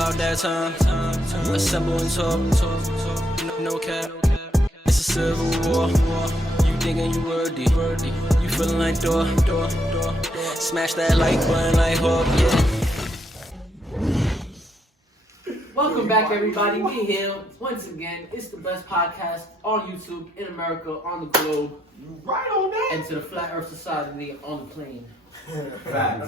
about that time. Assemble and talk. No cap. It's a civil war. You thinking you worthy. You feeling like door. Smash that like button like Hawk, yeah. Welcome back, everybody. We here once again. It's the best podcast on YouTube, in America, on the globe. You right on that. And to the Flat Earth Society on the plane. Facts.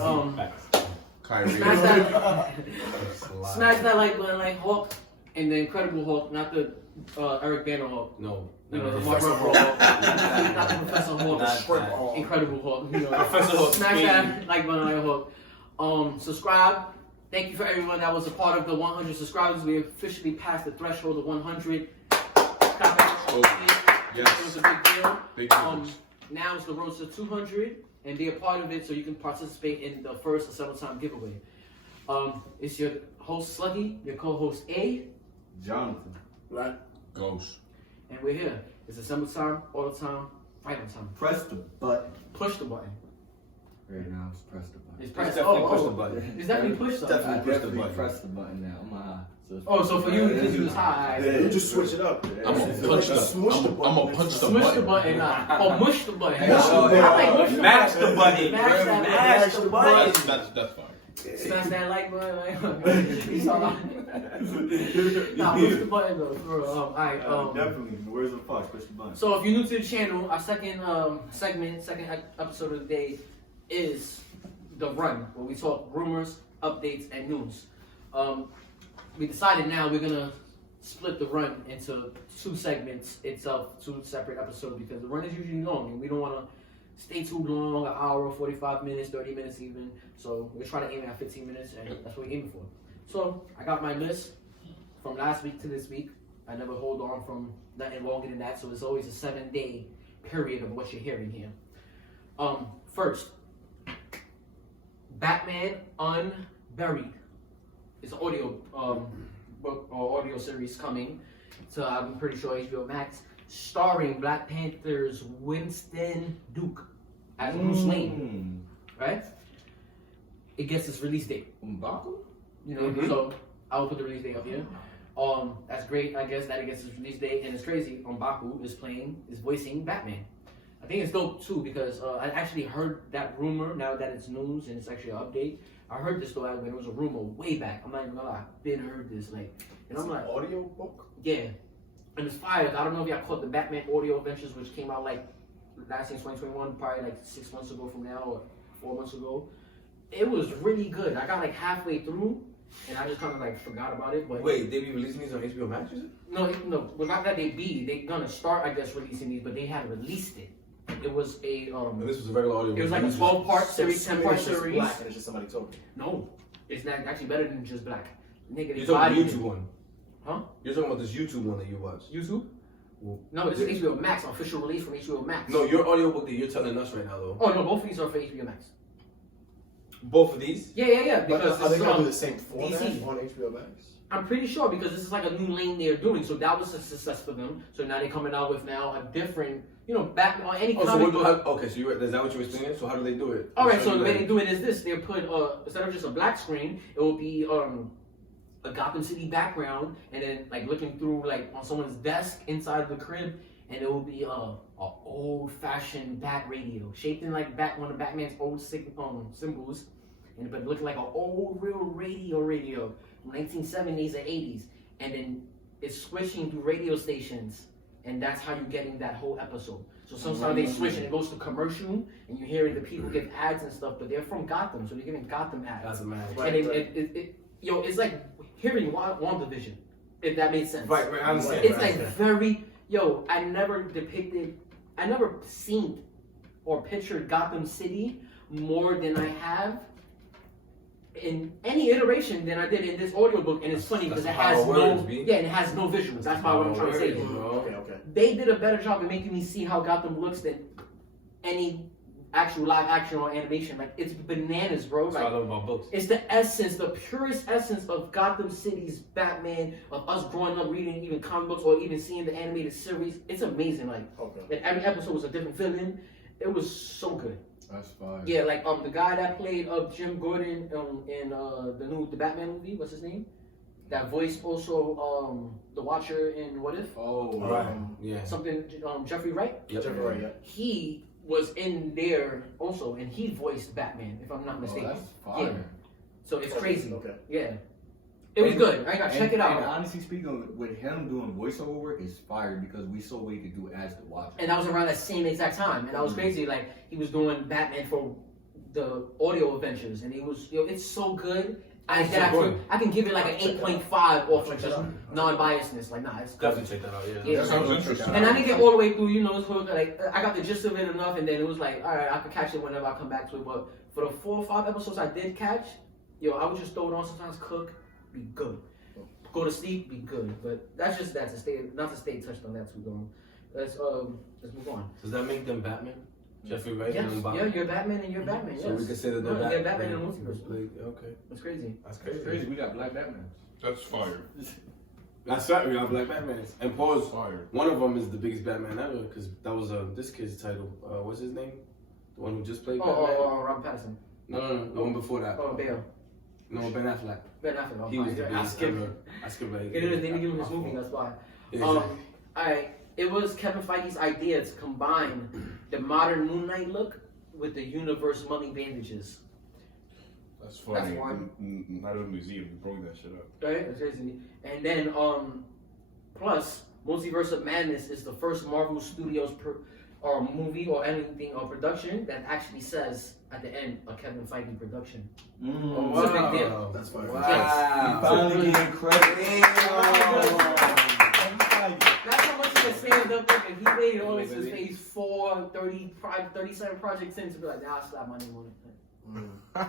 Smash that like button like Hawk and the Incredible Hulk, not the Eric Banner Hulk. No. You know, the Mark Ruffalo Hulk. Not the Professor Hulk. The Incredible Hulk. You know, Professor Hulk. Smash that like button like Hawk. Subscribe. Thank you for everyone that was a part of the 100 subscribers. We officially passed the threshold of 100. Yes. It was a big deal. Now it's the road to 200 and be a part of it so you can participate in the first AssembleTime giveaway. It's your host Sluggy, your co-host A. Jonathan. Right. Ghost. And we're here. It's AssembleTime, all the time, right on time. Press the button. Push the button. Right now, it's press the button. It's press. Definitely push the button. It's definitely push the button. Definitely push the button. Press the button now. I'm high. So for you, because you was high. Yeah, you just switch it up. I'm gonna punch the button. Smush the button. Oh, mush the button. Mush the button. I like mush the button. Mash the button. Mash the button. That's fine. Smash that like button. Nah, push the button though. Alright. Definitely. The words of the fox. Push the button. So if you're new to the channel, our second episode of the day is the run, where we talk rumors, updates, and news. We decided now we're gonna split the run into two segments itself, two separate episodes, because the run is usually long and we don't want to stay too long, an hour, 45 minutes, 30 minutes even. So we're trying to aim at 15 minutes, and that's what we're aiming for. So I got my list from last week to this week. I never hold on from nothing longer than that, so it's always a 7-day period of what you're hearing here. First, Batman Unburied. It's an audio book or audio series coming to, I'm pretty sure, HBO Max, starring Black Panther's Winston Duke as Bruce Wayne, right? It gets its release date. M'Baku? You know, so I will put the release date up here. That's great, I guess, that it gets its release date, and it's crazy. M'Baku is voicing Batman. I think it's dope too because I actually heard that rumor now that it's news and it's actually an update. I heard this though when it was a rumor way back. I'm not even gonna lie, I've been heard this and I'm like, audio book? Yeah, and it's fire. I don't know if y'all caught the Batman Audio Adventures, which came out like last year, 2021, probably like 6 months ago from now or 4 months ago. It was really good. I got like halfway through and I just kind of like forgot about it. But wait, they be releasing these on HBO Max? Is it? No, well not that they're gonna start, I guess, releasing these, but they hadn't released it. It was a And this was a regular audio. It was like a 12-part series, 10-part series. Black and it's just somebody talking. No, it's not actually better than just black. Nigga, You're talking about the YouTube it. one. Huh? You're talking about this YouTube one that you watched. YouTube? No, this is HBO Max, official release from HBO Max. No, your audiobook that you're telling us right now though. Oh no, both of these are for HBO Max. Both of these? Yeah. Because are they this gonna do is the same format DC. on HBO Max? I'm pretty sure because this is like a new lane they're doing, so that was a success for them. So now they're coming out with now a different, Batman or any comic book. Okay, so is that what you were explaining? So how do they do it? All right, so the way they do it is this: they put instead of just a black screen, it will be a Gotham City background, and then like looking through like on someone's desk inside the crib, and it will be a old-fashioned bat radio shaped in like one of Batman's old symbols, but looking like an old real radio. 1970s and 80s, and then it's switching through radio stations, and that's how you're getting that whole episode. So sometimes they switch and it goes to commercial, and you're hearing the people give ads and stuff, but they're from Gotham, so they're giving Gotham ads. That's a man. And it's like hearing WandaVision, if that makes sense. Right, I understand. It's like very, I never seen or pictured Gotham City more than I have in any iteration than I did in this audiobook, and it's funny because it has it has no visuals. That's why what I'm trying to say. Okay. They did a better job of making me see how Gotham looks than any actual live action or animation. Like, it's bananas, bro. That's what I love about books. It's the essence, the purest essence of Gotham City's Batman, of us growing up reading even comic books or even seeing the animated series. It's amazing. Like, and every episode was a different villain. It was so good. That's fine. Yeah, like the guy that played Jim Gordon in the Batman movie. What's his name? that voiced also the Watcher in What If. Oh, Right. Yeah. Something Jeffrey Wright. Yep. Jeffrey Wright, yeah. He was in there also, and he voiced Batman, if I'm not mistaken. Oh, that's fire. Yeah. So it's crazy. Okay. Yeah. It was good. I gotta check it out. And honestly speaking, with him doing voiceover work is fire because we saw what he could do as the Watcher. And that was around that same exact time, and that was crazy. Like he was doing Batman for the audio adventures, and it was, it's so good. I can give it like an 8.5 off of just non-biasness. Like, nah, it's Definitely check that out. Yeah. Yeah. That sounds interesting. And I didn't get all the way through, it's like I got the gist of it enough, and then it was like, all right, I could catch it whenever I come back to it. But for the 4 or 5 episodes I did catch, I would just throw it on sometimes, cook, be good, go to sleep, be good. But that's just that to stay, not to stay touched on that too long. Let's move on. Does that make them Batman? Jeffrey Wright Yes, and Batman? yeah, you're Batman and you're Batman. So yes. we can say that No, they're they're Batman in the multiverse. Okay. That's crazy. That's It's crazy. We got Black Batman. That's fire. That's right. We got Black Batman. And pause. Fire. One of them is the biggest Batman ever because that was this kid's title. What's his name? The one who just played Batman. Robert Pattinson. No, the one before that. Oh, Bale. No, Ben Affleck. Ben Affleck. He was the I biggest skipped ever. I skipped like. It is, they didn't give him his movie, that's why. Exactly. Alright, it was Kevin Feige's idea to combine the modern Moon Knight look with the universe mummy bandages. That's funny. That's one. Not in the museum. We brought that shit up. Right? That's crazy. And then, plus, Multiverse of Madness is the first Marvel Studios movie or anything or production that actually says at the end a Kevin Feige production. It's a big deal. That's fire. Wow. Finally getting credit. That's how much he has stand up with, and he waited always since phase 4, 37 projects in to be like, nah, I'll slap my name on it.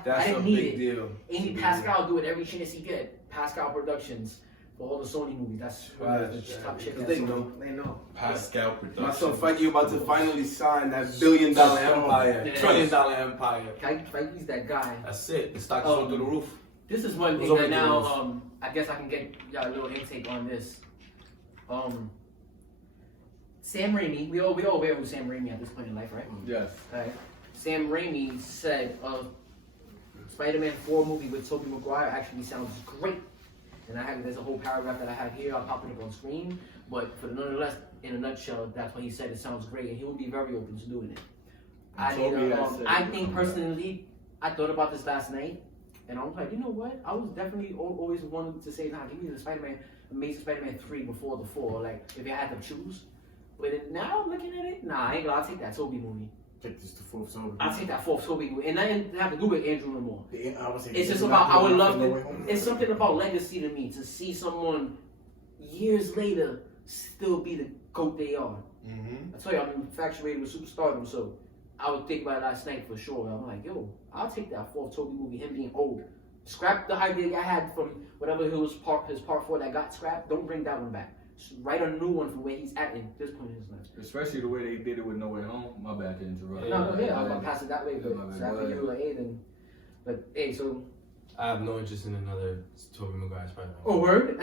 That's I a didn't need big it. deal. Amy Pascal do it every chance he get. Pascal Productions for all the Sony movies. That's the top shit. They know. Pascal Productions. My son Feige about to finally sign that $1 billion empire, Yeah. $1 trillion empire. Feige's that guy. That's it. The stock is going through the roof. This is one Who's thing over that the now, I guess I can get y'all a little intake on this. Sam Raimi, we all aware who Sam Raimi at this point in life, right? Yes. Right. Sam Raimi said Spider-Man 4 movie with Tobey Maguire actually sounds great. And there's a whole paragraph that I have here, I'll pop it up on screen. But for the nonetheless, in a nutshell, that's what he said, it sounds great, and he would be very open to doing it. I think personally, I thought about this last night, and I was like, you know what? I was definitely always wanted to say, nah, give me the Amazing Spider-Man 3 before the 4, like, if I had to choose. But now, looking at it, nah, I ain't gonna, I'll take that Tobey movie. Take this to fourth Tobey. I'll take that fourth Tobey movie. And that didn't have to do with Andrew Lamore. It's It's just about, I would love to, it's something about legacy to me, to see someone years later still be the GOAT they are. I tell you, I'm infatuated with superstardom, so I would think about it last night for sure. I'm like, yo, I'll take that fourth Tobey movie, him being old. Scrap the idea I had from whatever his part 4 that got scrapped. Don't bring that one back. Just write a new one for where he's at in this point in his life. Especially the way they did it with No Way Home. My bad to interrupt. No, I'm gonna pass it that way, but my bad. so after you like, hey, then, but hey, so. I have no interest in another Tobey Maguire Spider-Man. Oh, word?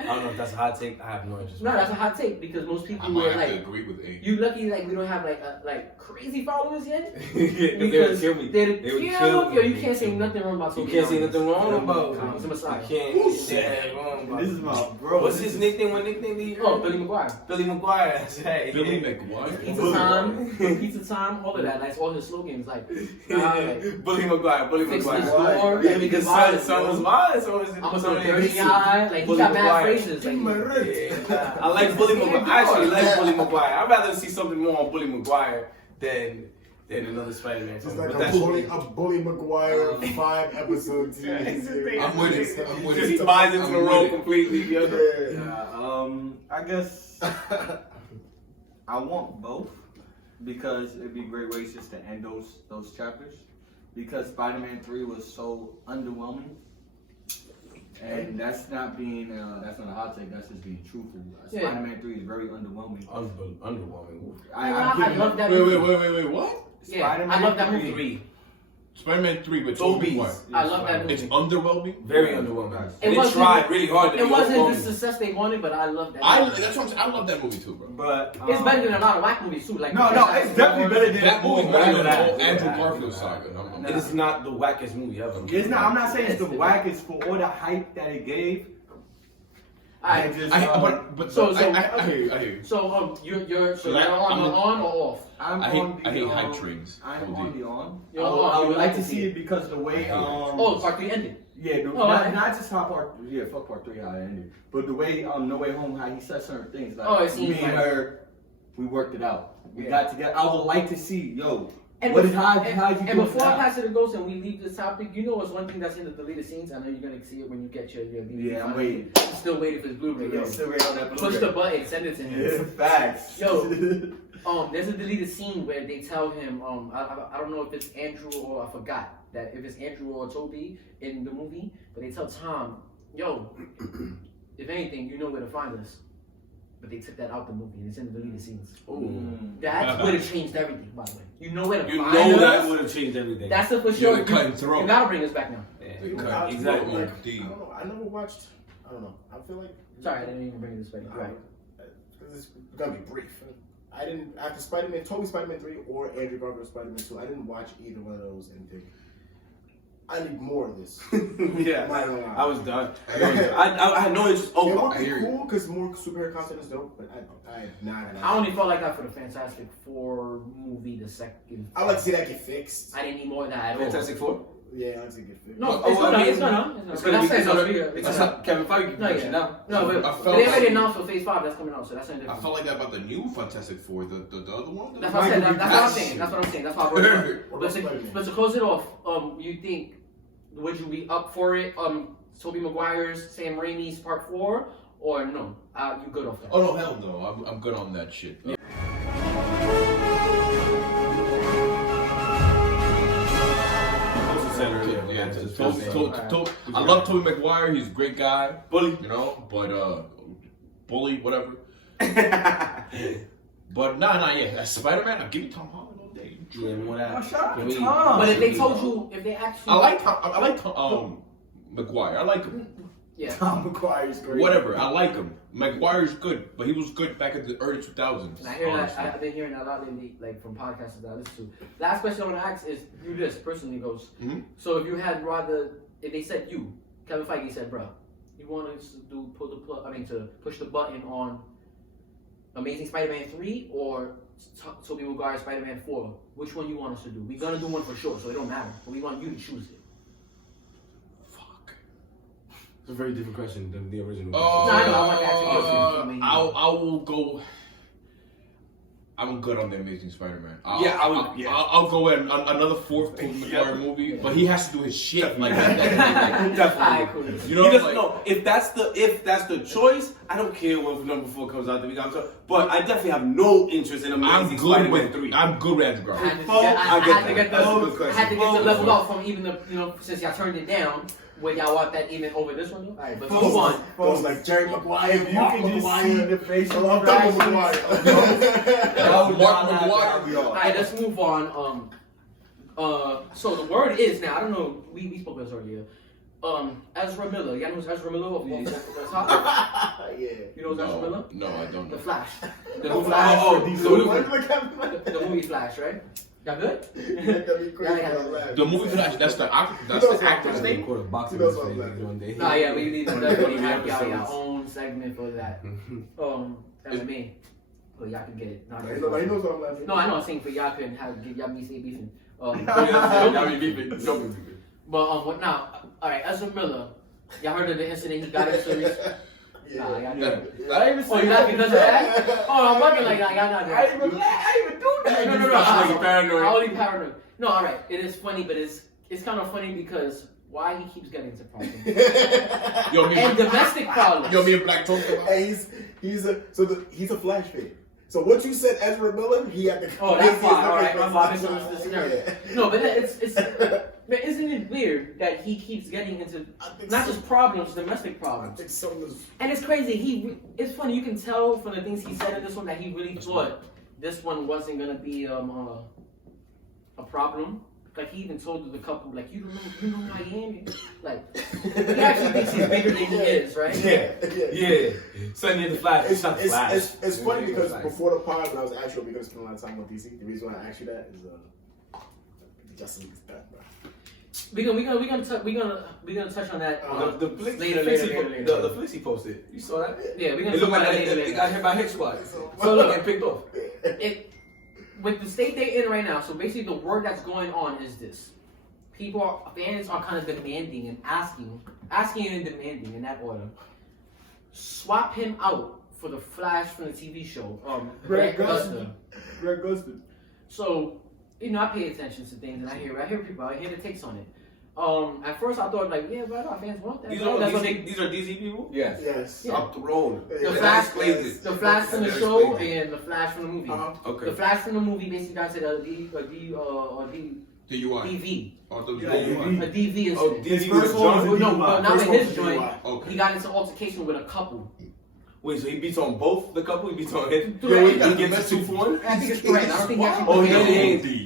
I don't know if that's a hot take. I have no interest. No, that's a hot take because most people I might were have like, to agree with A. you lucky like we don't have like crazy followers yet Because because they would kill me. they'd They would kill kill me. Yo, me. you can't say nothing wrong about You Tobey. can't say nothing wrong about He's a Messiah. You can't say anything wrong about This is my bro. What's his nickname? What nickname did you Oh, Billy Maguire. Billy Maguire. That's right. Billy McGuire. Pizza time, all of that. That's all his slogans. Like, Billy Maguire. Billy fix Maguire. this door. Yeah, because son was mine. So was I'm gonna put 30 eye. Like, he got mad phrases. Like, yeah. I like Bully Maguire. I actually like Bully Maguire. I'd rather see something more on Bully Maguire than another Spider-Man. Just like But a that's bully Maguire 5 episodes. I'm with it. I'm with Just it. buys into the role completely. I guess I want both because it'd be great ways just to end those chapters. Because Spider-Man 3 was so underwhelming. And that's not a hot take, that's just being truthful. Yeah. Spider-Man 3 is very underwhelming. Underwhelming. I love that movie. Wait, what? Yeah, I love that movie. Spider-Man 3 with Tobey Toby's. Maguire. I love that movie. It's underwhelming. Very underwhelming. It They wasn't- tried really hard to It be wasn't the overwhelming. success they wanted, but I love that. movie. That's what I'm saying. I love that movie too, bro. But It's better than a lot of whack movies too. Like No, it's definitely better than That movie's better than the whole Andrew Yeah. Garfield saga. I'm- It is not the wackest movie ever. It's not. I'm not saying it's the wackest for all the hype that it gave. Alright, just, but So- I hear you. I hear you. so you're So you're that- on I'm- or off? I'm I hate- on the, I hate hype trains. I'm OD. on the on. You're I on. would like to see it because the way I hate it. Oh, part 3 ended. yeah, Oh, alright. not just how part fuck part 3 how it ended, but the way No Way Home how he said certain things like Oh, it seems me and like- her, we worked it out. We Yeah. got together. I would like to see And, what bef- is how and, you and do before I that? pass it to Ghost and we leave this topic, you know what's one thing that's in the deleted scenes? I know you're gonna see it when you get your DVD. Yeah, I'm waiting. Still waiting for his Blu-ray. Yeah, Yo. still waiting on that Push Blu-ray. the button, send it to him. Yeah, facts. Yo. There's a deleted scene where they tell him, I don't know if it's Andrew or I forgot that if it's Andrew or Toby in the movie, but they tell Tom, yo, if anything, you know where to find us. But they took that out the movie and it's in the deleted scenes. That would have changed everything, by the way. You know where to You find know us. that would have changed everything. That's the for You're sure. cutting throat. You gotta bring us back now. They cut I- exactly. like, OD. I don't know. I never watched. I don't know. I feel like. Sorry, I didn't even bring this back. Right. This is gonna be brief. I didn't after Spider-Man, Tobey Spider-Man 3 or Andrew Garfield Spider-Man 2. I didn't watch either one of those and think I need more of this. Yeah, Not gonna lie. I was done. I had no interest. It Oh, would I be hear you. cool because more superhero content is dope, but I not. I only felt like that for the Fantastic Four movie, the second. I would like to see that get fixed. I didn't need more of that at all. Fantastic Four. Yeah, I like to see it get fixed. No, Oh, it's I gonna, mean, it's gonna. It's gonna be. That's It's not Kevin Feige. No, yeah. now. No, but I felt they already like- announced for Phase 5 that's coming out, so that's something I different. felt like that about the new Fantastic Four, the other one. That's what I said. That's what I'm That's- saying. That's what I'm saying. That's why I brought it up. What But about to, Spider-Man? but to close it off, you think would you be up for it? Tobey Maguire's Sam Raimi's Part 4, or no? You good off that? Oh no, hell no! I'm good on that shit. Yeah, I love Tobey Maguire. He's a great guy, Bully. you know. But bully, whatever. But yeah. Spider-Man, I'll give you Tom Holland all day. Yeah, more that. Oh, shout out to Can we- Tom. But if they told you, if they actually, I like Tom Maguire. I like him. yeah. Tom McGuire's great. Whatever. I like him. Maguire's good, but he was good back in the early 2000s. And I hear that. honestly. I've been hearing that a lot lately, like from podcasts that I listen to. Last question I want to ask is, you this personally goes. Mhm. So if you had rather, if they said you, Kevin Feige said, bro, you want us to to push the button on Amazing Spider-Man 3 or Tobey Maguire Spider-Man 4, which one you want us to do? We're gonna do one for sure, so it don't matter. But we want you to choose it. Fuck. It's a very different question than the original. No, I know, I want to ask you a question. I will go. I'm good on the Amazing Spider-Man. I'll go in another fourth Tobey Maguire movie, but he has to do his shit like that. Definitely. Alright, cool. You know, Because like, no, if that's the choice, I don't care when number 4 comes out. But I definitely have no interest in I'm Amazing good Spider-Man with 3. I'm good with Andrew I Garfield. had to get That's a good the question. had to get the level up from even the since y'all turned it down. Would y'all want that even over this one? Alright, but move on. Goes like Jerry Maguire, If you Mark can just Maguire. see the facial I'm done with expressions. Maguire. Mark Maguire. Alright, let's move on. So the word is now. I don't know. We spoke about this earlier. Ezra Miller. Y'all know who's Ezra Miller? Of the top? Yeah. You know who's Ezra Miller? No, I don't The know. Flash. The The Flash. The movie Flash, right? Y'all good? That'd be crazy. Yeah, yeah. I'd laugh. The movie Flash. That's the actor's name. He knows what I'm laughing. one day. Nah, yeah, we need to definitely have y'all own segment for that. MMA. So y'all can get it. Not He knows what I'm laughing. No, I know. I'm saying for y'all can give y'all be say beefing. But what now? All right, Ezra Miller. Y'all heard of the incident he got into? Nah, y'all know. I even Oh, you not because of that? Oh, I'm fucking like that. Y'all not. I even do that. No. Paranoid. I only paranoid. No, all right. It is funny, but it's kind of funny because why he keeps getting into problems Yo, me and domestic problems. Yo, me and Black talked about. Hey, he's a Flash fan. So what you said, Ezra Miller, he had to. Oh, that's fine. All right, my fault. I misunderstood the scenario. No, but but isn't it weird that he keeps getting into not just problems, domestic I problems? think some is. And it's crazy. It's funny. You can tell from the things he said in this one that he really thought this one wasn't gonna be a problem. like he even told the couple, like, you know who I am? Like, he actually thinks he's bigger than he is, right? Yeah. Sonny the Flash. It's funny because before the pod, when I was actually going to spend a lot of time on DC, the reason why I asked you that is Justice League is done, bro. We're gonna touch on that. The flicks he posted. You saw that? Yeah, we're gonna. It looked talk like about that they got hit by Hit Squad. So look, and picked off. With the state they're in right now, so basically the word that's going on is this: fans are kind of demanding and asking and demanding in that order. Swap him out for the Flash from the TV show, Greg Gustin. So. I pay attention to things and I hear people, I hear the takes on it. At first I thought like, yeah, but our fans want that. These are DC people? Yes. Yeah. Up the road. The Flash from the show and the Flash from the movie. Okay. The Flash from the movie basically got said a DV. Oh, the A DV is His first one? no, not with his joint. Okay. He got into altercation with a couple. Wait, so he beats on both the couple? He beats on him? Three. He gets a 2-for-1? I think it's threat. I don't think he actually. Oh, he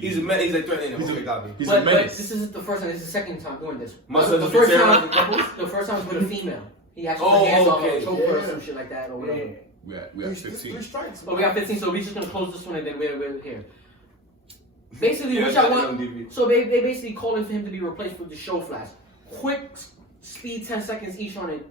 he's like threatening him. Okay, got me. He's but a menace. this isn't the first time. This is the second time doing this. The first time was with a female. He actually put hands on her, choked her or some shit like that or whatever. We have 15. 3 strikes. But we got 15, so we're just gonna close this one and then we're here. Basically, which I want. So they basically calling for him to be replaced with the show Flash. Quick speed, 10 seconds each on it.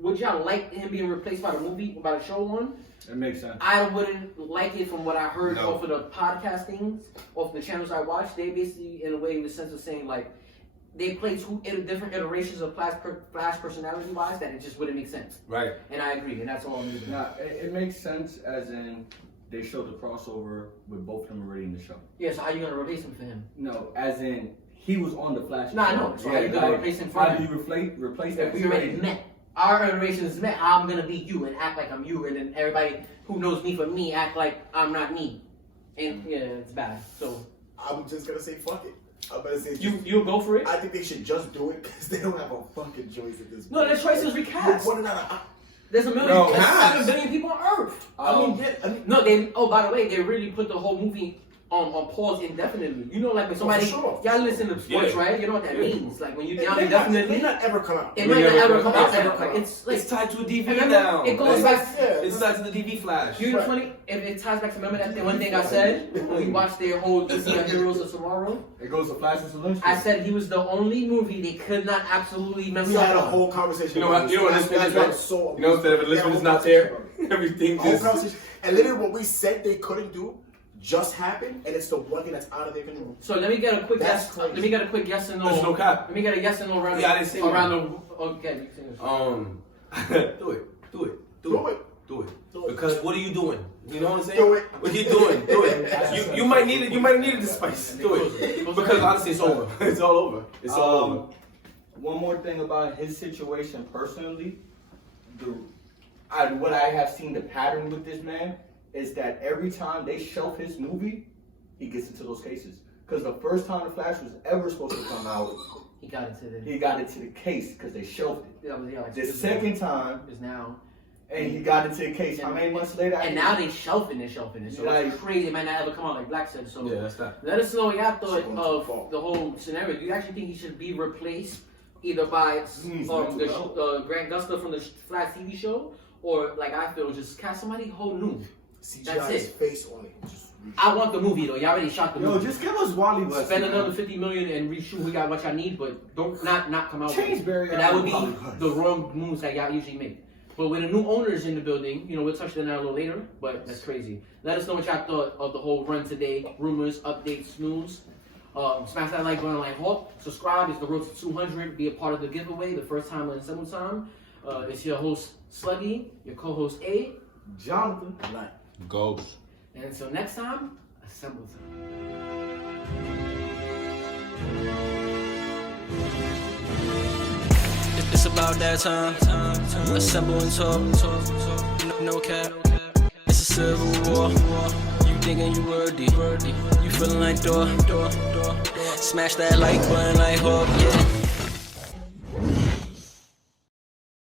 Would y'all like him being replaced by the show one? It makes sense. I wouldn't like it from what I heard No. off of the podcastings, off the channels I watched. They basically, in a way, in the sense of saying like, they play 2 different iterations of Flash personality-wise that it just wouldn't make sense. Right. And I agree, and that's all I'm doing. Now, it makes sense as in they showed the crossover with both of them already in the show. Yeah, so how you gonna replace him for him? No, as in he was on the Flash. No, I know. So how you gonna replace him for How him? do you replace that? If we already met. Our iterations met, I'm gonna be you and act like I'm you, and then everybody who knows me for me act like I'm not me. And yeah, it's bad. So I'm just gonna say fuck it. I'm gonna say you'll go for it? I think they should just do it because they don't have a fucking choice at this point. No, their choice is recast. There's a million, No, there's cast. 7 billion people on Earth. No, they. Oh, by the way, they really put the whole movie on pause indefinitely. You know, like when somebody, sure. y'all listen to sports, Yeah. right? You know what that means. Like when you it down may indefinitely, not ever come out. it might not ever come out. Never Like, come out. it's like It's tied to a DV remember, now. it goes back. It's tied to the DV Flash. You know, funny. If it ties back to remember that one thing I said when we watched their whole DC Heroes of Tomorrow. It goes to Flash and Solution. I said he was the only movie they could not absolutely mess We up had a on. whole conversation. You know what? You know what this That's is, why right? I'm so You know, instead of Elizabeth is not there, everything whole just. conversation. And literally what we said they couldn't do just happened, and it's the one thing that's out of their control. So let me get a quick That's yes. crazy. Let me get a quick yes and no. There's no cap. Let me get a yes and no round. Yeah, I didn't say around one. the. Okay. You say this. Do it. Do it. Do it. Because what are you doing? You know what I'm saying? Do it. What you doing? Do it. You might need it. You might need it to spice. Do it. Because honestly, it's over. It's all over. It's all over. One more thing about his situation personally, what I have seen the pattern with this man is that every time they shelf his movie, he gets into those cases. Because the first time the Flash was ever supposed to come out, He got into the. he got into the case because they shelved it. Like The second time, is now. and he got into the case. How many months later? And now they shelving it. So Like- it's crazy. It might not ever come out like Black said. So Yeah, that's that. let us know what y'all thought Someone's of fault. the whole scenario. Do you actually think he should be replaced either by Grant Gustin from the Flash TV show, or like I feel, just cast somebody whole new? That's CGI's it. face on it. Just I want the movie though. Y'all already shot the Yo, movie. just give us Wally West. Spend man. another $50 million and reshoot. We got what y'all need, but don't not come out. with it. Kingsbury And that would be Wally West. the wrong moves that y'all usually make. But with the new owners in the building, you know, we'll touch on that a little later. But that's crazy. Let us know what y'all thought of the whole run today. Rumors, updates, news. Smash that like button, like Hawk. Subscribe. It's the road to 200. Be a part of the giveaway. The first time on AssembleTime. It's your host Sluggy, your co-host A, Jonathan. like. Ghost. and until next time, AssembleTime. It's about that time. Assemble and talk. No cap. It's a civil war. You thinking you worthy? You feeling like door. Smash that like button like Hawk. Yeah.